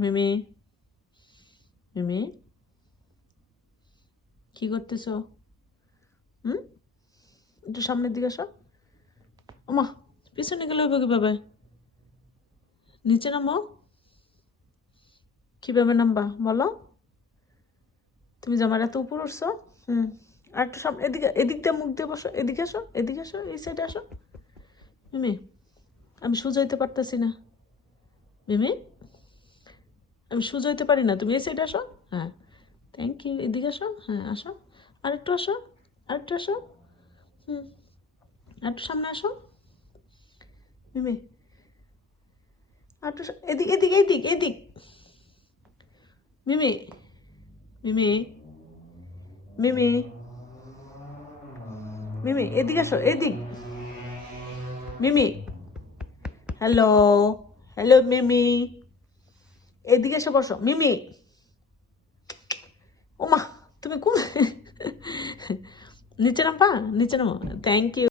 মিমি মিমি কি করতেছো? একটু সামনের দিকে আসো। ওমা, পিছনে গেলে হইব কিভাবে? নিচে নামো। কিভাবে নামবা বলো? তুমি জামার এত উপর উঠছো। আর একটু সামনে, এদিকে, এদিক দিয়ে মুখ দিয়ে বসো। এদিকে আসো, এদিকে আসো, এই সাইডে আসো। মিমি, আমি সুজাইতে পারতেছি না। মিমি, আমি সুজাইতে পারি না, তুমি এই সাইডে আসো। হ্যাঁ, থ্যাংক ইউ। এদিকে আসো, হ্যাঁ আসো। আরেকটু আসো, আরেকটু আসো। আরেকটু সামনে আসো। মিমি, আরেকটু এদিক, এদিক, এদিক, এদিক। মিমি মিমি মিমি মিমি, এদিকে আসো, এদিক। মিমি, হ্যালো, হ্যালো মিমি, এদিকে এসে বসো। মিমি, ওমা, তুমি কোন নিচে নামবা? নিচে নামো। Thank you.